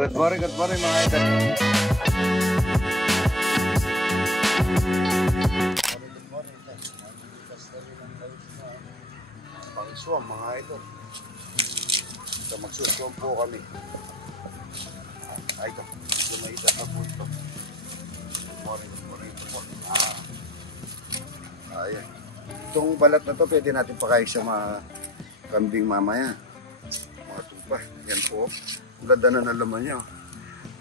Good morning mga idol. Good morning. Pang-iswam mga idol. So magsuswam po kami. Ito, lumaita na po ito. Good morning po. Ayan. Itong balat na to pwede natin pakain sa mga kambing mamaya. Mga tupa. Yan po. Ang ganda na nalaman niya.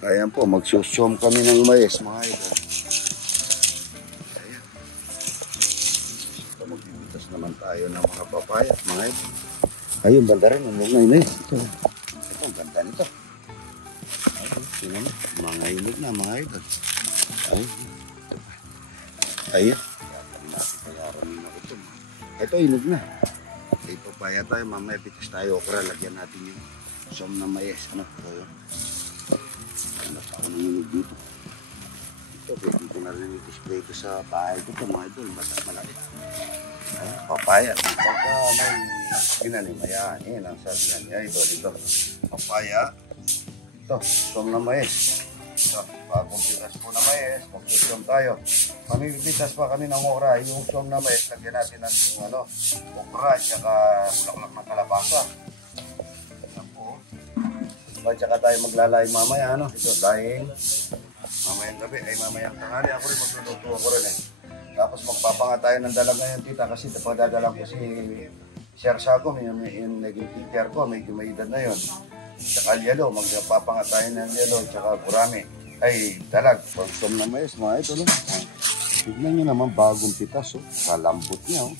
Ayan po, magsusum kami ng mais mga idol. Ayan. So magbibitas naman tayo ng mga papaya mga idol. Ayun, banda rin. Ito, ang ganda nito. Ayun, mga inog na mga idol. Ayun. Ito, inog na. Ay, papaya tayo. Mamaya bitas tayo. Okra, lagyan natin yung som na mais. Ano? Hanap ako ng inog dito. Ito, pwede ko na rin i-display ito sa bahay ko. Ito, mga idol. Basta malaki. Ay, papaya. Pagka may ginanim, ayan. Yan ang sabi niya. Ito. Papaya. Ito, som na mais. Ito, bagong bitas po na mais. Magsusom tayo. Mamimitas pa kami ng okra. Yung som na mais, lagyan natin ng okra at saka bulaklak ng kalabasa. Ito po. At saka tayo maglalaying mamaya. Ito, laying. Mamayang gabi. Ay, mamayang tanghali. Ako rin magluluto ako rin eh. Tapos magpapanga tayo ng dalag ngayon, tita. Kasi pagdadalang ko si Sir Sago, yung naging teacher ko. Medyo may edad na yun. Tsaka yelo. Magpapanga tayo ng yelo. Tsaka gurami. Ay, dalag. Pag-som na mais, mga ito. Tignan nyo naman, bagong pitas, kalambot niya,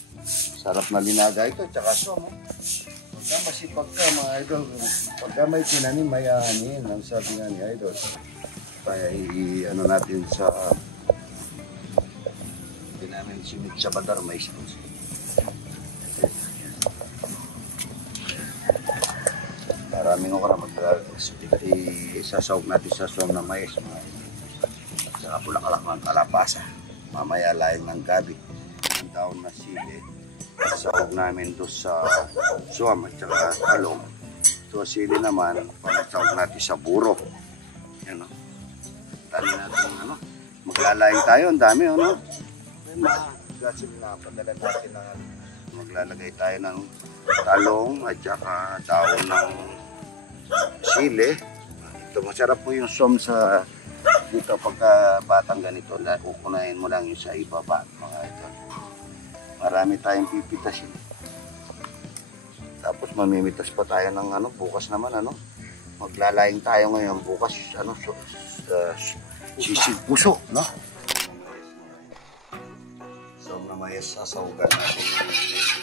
sarap na linaga ito, tsaka som, pagka masipag ka, mga idol, pagka may tinanim, may aanin, ang sabi nga ni idol, kaya ano natin sa, hindi namin simit sa badar, may isang. Maraming okra, isasawag natin sa som na mais, mga idol, saka bulaklak ng kalabasa. Mamaya laing ng gabi ang taon na sili. Sahog namin doon sa suwam at saka talong. So sili naman, pagsahog natin sa buro. Yan o. Tali natin maglalaying tayo. Ang dami o. Gasin na, padala natin na maglalagay tayo ng talong at saka taon ng sili. Ito masarap po yung som sa dito pagka batang ganito, kukunain mo lang yung sa ibaba mga ito. Marami tayong pipitasin. Tapos mamimitas pa tayo ng bukas naman maglalaying tayo ngayon bukas sisig puso so na may sasawagan natin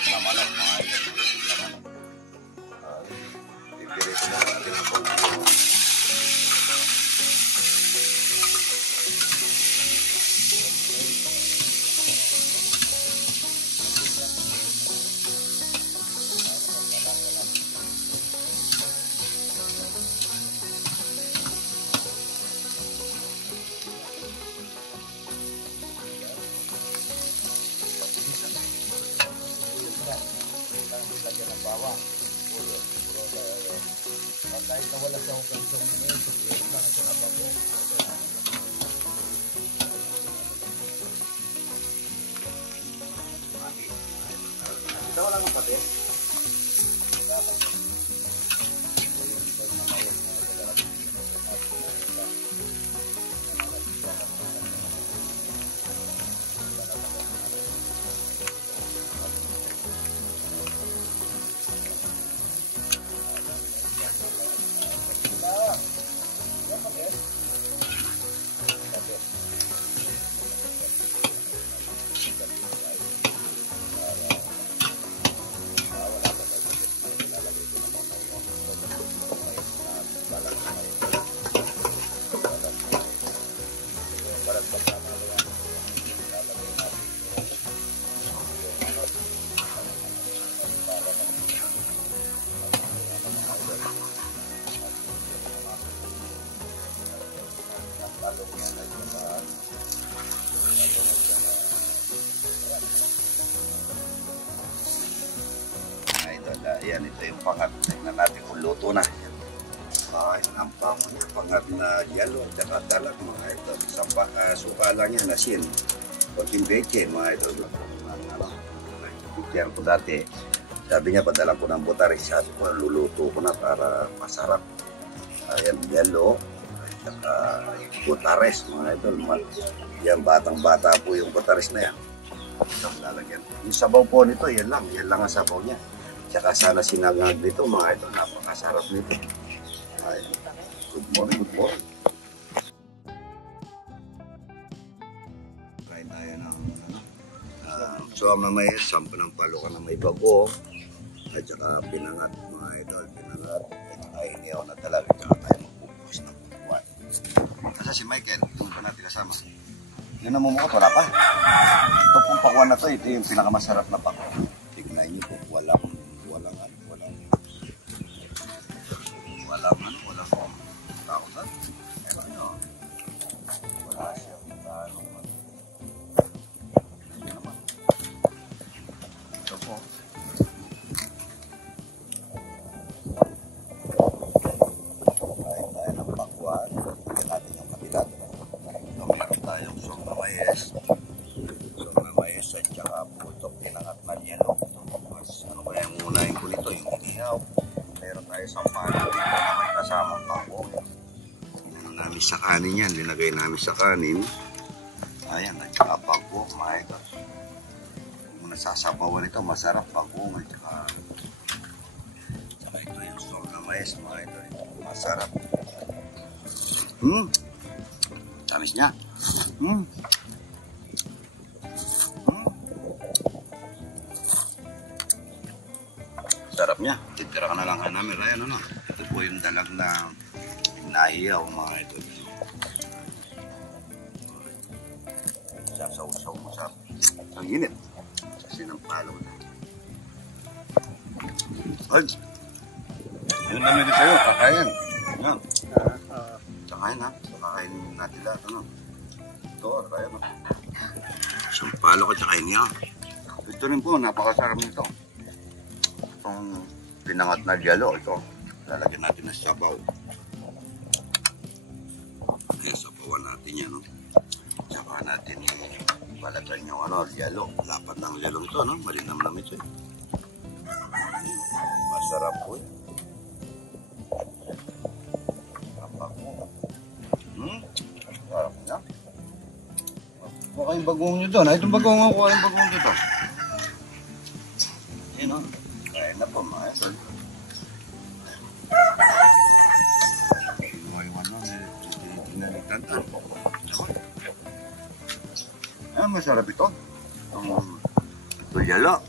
na manok mga ito. Pipirito na natin ang pagkakas. Lagyan ng bawang. Kahit na wala sa hukang sa mga ito, ito na sa nabago. Ito wala ng pati. Ayan, ito yung pangat. Tingnan natin kung luto na. Kain ng pangat na yelo at saka dalag mga idol. Suka lang yan, asin. Konting beche mga idol. Ano, picture ko dati. Sabi niya, padala ko ng butaris. Sabi ko, luluto ko na para masarap. Ayan, yelo. At saka butaris mga idol. Yan, batang-bata po yung butaris na yan. Ito, lalagyan. Yung sabaw po nito, yan lang. Yan lang ang sabaw niya. Tsaka sana sinangag nito mga idol. Napakasarap nito. Ayan. Good morning, good morning. Kain tayo ng suam na may sampo ng palukan na may bago. At saka pinangat mga idol. Pinangat. At saka iniyaw na talaga. At saka tayo magpupukas ng buwan. Kasi si Michael, yung ba natin kasama? Yun ang mumukot, wala pa. Ito pong pakuan na to, ito yung pinakamasarap na pakuan. Tignan nyo po, walang tao na. Pero ano, wala siya. Hindi naman. Ito po. Kain tayo ng pakuan. Tignan natin yung kabilat. Meron tayong song na mayes. Song na mayes at saka putok pinangat na yelo. Mas ano kaya yung unahin ko nito, yung inihaw. Meron tayo sampano dito na may kasamang pako. Linagay namin sa kanin yan. Linagay namin sa kanin. Ayan, at saka pako. My God. Kung nasasabawan ito, masarap pako. At saka ito yung song na mayes. Masarap. Tamis niya. Sarap niya. Titira ka na lang namin. Ayan, ano. Ito po yung dalag na nahiyaw mga ito. Sasaw-saw mo sa ang init. Sa sinampalo na. Ay! Ano namin din sa'yo? Kakain. Yan. Kakain ha. Kakain natin lahat. Ano? Ito, kaya no. Sampalo ka tsaka inihaw. Ito rin po, napakasarap nito. Itong pinangat na yelo, ito. Lalagyan natin ng sabaw. Kaya sabawan natin yan, no? Saka natin yung balatan yung yelo. Lapat ng yelo ito, no? Malinam-lam ito. Masarap po. Sarap po. Sarap niya. Kuha kayong bagong nyo doon. Itong bagong ako, kuha kayong bagong dito. Ayan, no? Kaya na po, mga ito. Ah, masarap ito. Ito yelo.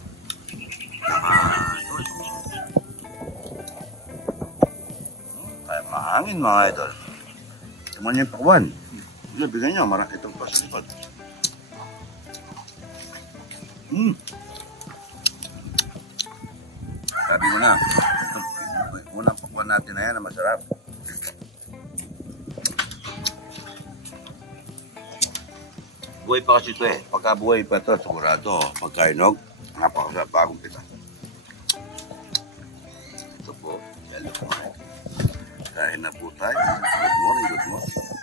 Kaya mahangin mga idol. Tingnan niyo yung pakwan. Bigyan niyo, itong pasalipad. Sabi mo na, unang pakwan natin na yan na masarap. Buhay pa kasi ito eh. Pagka buhay pa ito, sigurado. Pagkainog, napakasarap bagong pita. Ito po, yelo po. Kain na po tayo. Good morning, good morning.